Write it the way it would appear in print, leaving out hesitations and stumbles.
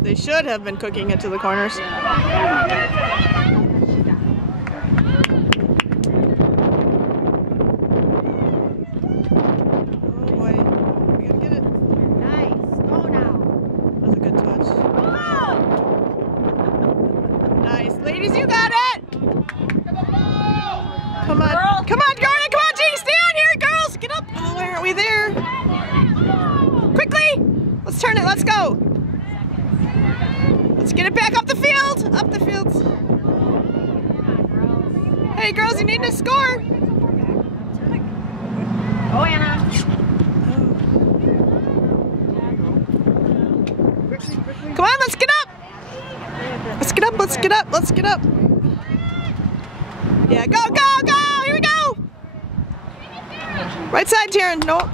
They should have been cooking it to the corners. Oh boy, we gotta get it. Nice. Go now. That's a good touch. Oh! Nice. Ladies, you got it! Come on. Girl. Come on, Garnet. Come on, Jake. Stay on here, girls. Get up. Oh, why aren't we there? Quickly. Let's turn it. Let's go. Let's get it back up the field. Up the field. Hey, girls, you need to score. Oh, Anna. Come on, let's get up. Let's get up. Let's get up. Let's get up. Yeah, go, go, go. Here we go. Right side, Taryn. No.